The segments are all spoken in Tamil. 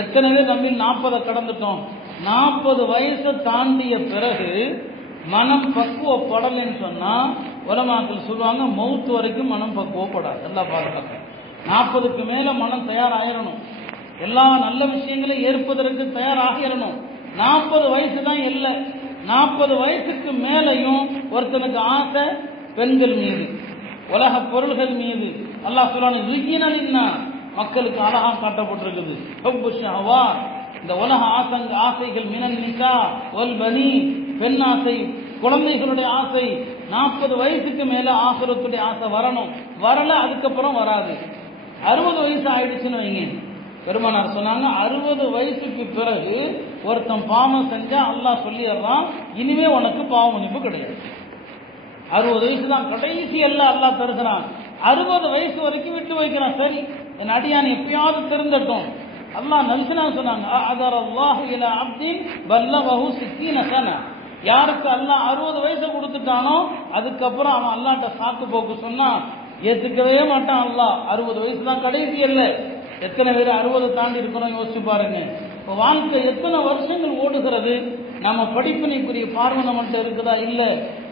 எத்தனை தம்பி நாற்பதை கடந்துட்டோம்? நாற்பது வயசை தாண்டிய பிறகு மனம் பக்குவப்படலைன்னு சொன்னால் உலமாக்கள் சொல்லுவாங்க மவுத்து வரைக்கும் மனம் பக்குவப்படாது. எல்லா பாதுகாப்பும் நாற்பதுக்கு மேலே மனம் தயாராகிடணும் எல்லா நல்ல விஷயங்களையும் ஏற்பதற்கு தயாராகிடணும் நாற்பது வயசு தான் இல்லை. நாற்பது வயசுக்கு மேலையும் ஒருத்தனுக்கு ஆசை பெண்கள் மீது உலக பொருள்கள் மீது. அல்லாஹ் சொல்றான மக்களுக்கு அழகா காட்டப்பட்டிருக்குது. இந்த உலக ஆசங்க ஆசைகள் மினன் நிசா ஒல் பனி பெண் ஆசை குழந்தைகளுடைய ஆசை. நாற்பது வயசுக்கு மேல ஆசுரத்துடைய ஆசை வரணும். வரல அதுக்கப்புறம் வராது. அறுபது வயசு ஆயிடுச்சுன்னு வைங்க. பெருமானார் சொன்னாங்க அறுபது வயசுக்கு பிறகு ஒருத்தன் பாவம் செஞ்சா அல்லா சொல்லிடுறான் இனிமே உனக்கு பாவ மன்னிப்பு கிடையாது. அறுபது வயசு தான் கடைசி எல்லாம் அல்லா தருகிறான். அறுபது வயசு வரைக்கும் விட்டு வைக்கிறான் சரி. என் அடியான் எப்பயாவது திருந்தட்டும். அல்லாஹ் நல்சனா சொன்னாங்க அதர் அல்லாஹு இல அப்தின் பல்லவஹு சித்தீன சன. யாருக்கு அல்லாஹ் அறுபது வயசு கொடுத்துட்டானோ அதுக்கப்புறம் அவன் அல்லாட்ட சாக்கு போக்கு சொன்னான். ஏத்துக்கவே மாட்டான் அல்லாஹ். அறுபது வயசு தான் கடைசி இல்லை எத்தனை பேர் அறுபது தாண்டி இருக்கிறோம் யோசிச்சு பாருங்க. இப்போ வாழ்க்கை எத்தனை வருஷங்கள் ஓடுகிறது? நம்ம படிப்பினைக்குரிய பார்வை நம்மள்கிட்ட இருக்குதா? இல்லை.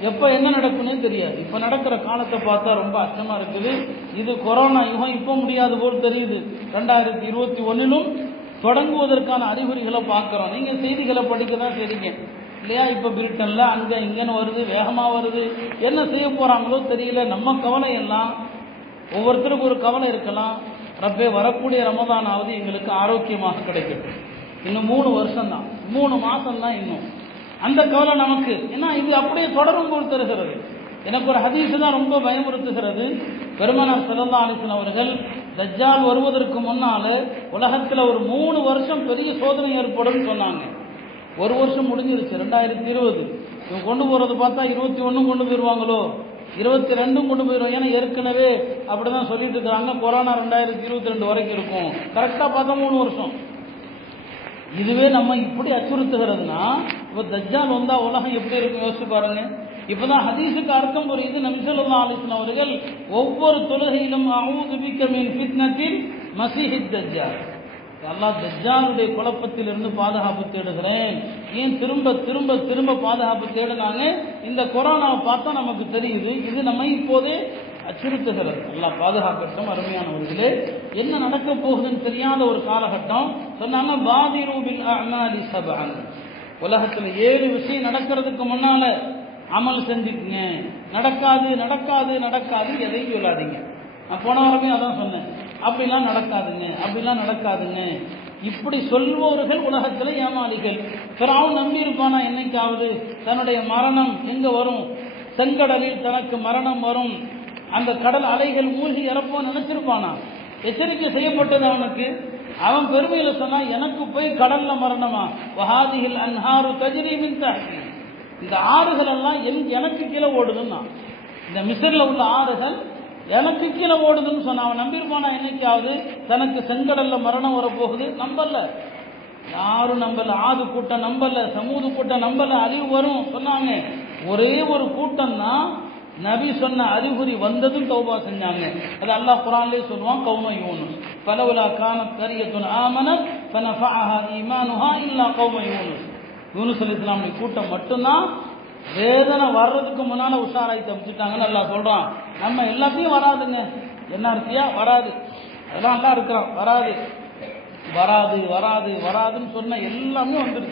எப்போ என்ன நடக்கும்னே தெரியாது. இப்போ நடக்கிற காலத்தை பார்த்தா ரொம்ப அச்சமாக இருக்குது. இது கொரோனா யுகம் இப்போ முடியாது போல் தெரியுது. ரெண்டாயிரத்தி இருபத்தி ஒன்றிலும் தொடங்குவதற்கான அறிகுறிகளை பார்க்குறோம். நீங்கள் செய்திகளை படிக்க தான் தெரியுங்க. இல்லையா? இப்போ பிரிட்டனில் அங்கே இங்கேன்னு வருது வேகமாக வருது. என்ன செய்ய போகிறாங்களோ தெரியல. நம்ம கவலை எல்லாம் ஒவ்வொருத்தருக்கும் ஒரு கவலை இருக்கலாம். ரப்பே வரக்கூடிய ரமதானாவது எங்களுக்கு ஆரோக்கியமாக கிடைக்கட்டும். இன்னும் மூணு வருஷம் தான் மூணு மாசம் தான் இன்னும். அந்த கவலை நமக்கு. ஏன்னா இது அப்படியே தொடரும் போல் தருகிறது. எனக்கு ஒரு ஹதீஸ் தான் ரொம்ப பயமுறுத்துகிறது. பெருமனார் சிறந்தா அலிசன் அவர்கள் தஜ்ஜால் வருவதற்கு முன்னால் உலகத்தில் ஒரு மூணு வருஷம் பெரிய சோதனை ஏற்படும் சொன்னாங்க. ஒரு வருஷம் முடிஞ்சிருச்சு ரெண்டாயிரத்தி இருபது. இவங்க கொண்டு போகிறது பார்த்தா இருபத்தி ஒன்று கொண்டு போயிடுவாங்களோ இருபத்தி ரெண்டும் கொண்டு போயிடும் ஏன்னா ஏற்கனவே அப்படிதான் சொல்லிட்டு இருக்காங்க. கொரோனா ரெண்டாயிரத்தி இருபத்தி ரெண்டு வரைக்கும் இருக்கும். கரெக்டாக பார்த்தா மூணு வருஷம். இதுவே நம்ம இப்படி அச்சுறுத்துகிறதுனா இப்போ தஜ்ஜால் வந்தா உலகம் எப்படி இருக்கும்? யோசிச்சு பாருங்க. இப்பதான் ஹதீஸுக்கு அர்த்தம் புரியுது. நம்சல்லா அலிஸ்லாம் அவர்கள் ஒவ்வொரு தொழுகையிலும் அவுது பிக்கமின் ஃபித்னத்தில் மசீஹித் தஜ்ஜால். அல்லாஹ் தஜ்ஜாலுடைய குழப்பத்திலிருந்து பாதுகாப்பு தேடுகிறேன். ஏன் திரும்ப திரும்ப திரும்ப பாதுகாப்பு தேடினாங்க? இந்த கொரோனாவை பார்த்தா நமக்கு தெரியுது. இது நம்ம இப்போதே அச்சுறுத்துகிறது. நல்லா பாதுகாக்கட்டும் அருமையானவர்களே. என்ன நடக்க போகுதுன்னு தெரியாத ஒரு காலகட்டம். சொன்னாங்க பாதிரூபில் அமாலி சபான் உலகத்தில் ஏழு விஷயம் நடக்கிறதுக்கு முன்னால அமல் செஞ்சுக்குங்க. நடக்காது நடக்காது நடக்காது எதையும் சொல்லாதீங்க. நான் போன வாரமே அதான் சொன்னேன். அப்படிலாம் நடக்காதுங்க அப்படிலாம் நடக்காதுங்க. இப்படி சொல்பவர்கள் உலகத்தில் ஏமாளிகள். பிறவும் நம்பி இருப்பானா என்னைக்காவது? தன்னுடைய மரணம் எங்க வரும்? செங்கடலில் தனக்கு மரணம் வரும். அந்த கடல் அலைகள் மூழ்கி இறப்போம் நினைச்சிருப்பானா? எச்சரிக்கை செய்யப்பட்டது அவனுக்கு. அவன் பெருமையில சொன்னா எனக்கு போய் கடல்ல மரணமா? வஹாதிகள் அன்ஹாரு தஜிரிமின் தாக்கி இந்த ஆறுகள் எல்லாம் என் எனக்கு கீழே ஓடுதுன்னா. இந்த மிஸ்ரில் உள்ள ஆறுகள் எனக்கு கீழே ஓடுதுன்னு சொன்ன அவன் நம்பியிருப்பானா? என்னைக்காவது தனக்கு செங்கடல்ல மரணம் வரப்போகுது? நம்பல. யாரும் நம்பல. ஆது கூட்டம் நம்பல. சமூது கூட்டம் நம்பல. அறிவு வரும். சொன்னாங்க. ஒரே ஒரு கூட்டம் தான் நபி சொன்ன அறிகுறி வந்ததும் தௌபா செஞ்சாங்க. அது அல்லாஹ் குரான்லே சொல்லுவான் கௌம யூனுஸ். பலவுலா கானத் கரியத்துன் ஆமன ஃபனஃபஅஹா ஈமானுஹா இல்லா கௌம யூனுஸ். யூனுஸ் இஸ்லாமுடைய கூட்டம் மட்டும்தான் வேதனை வர்றதுக்கு முன்னால உஷாராய் தப்பிச்சுட்டாங்கன்னு எல்லாம் சொல்றான். நம்ம எல்லாத்தையும் வராதுங்க. என்ன இருக்கியா வராது. அதெல்லாம் நல்லா இருக்கிறான். வராது. வராது வராது வராதுன்னு சொன்ன எல்லாமே வந்துருச்சு.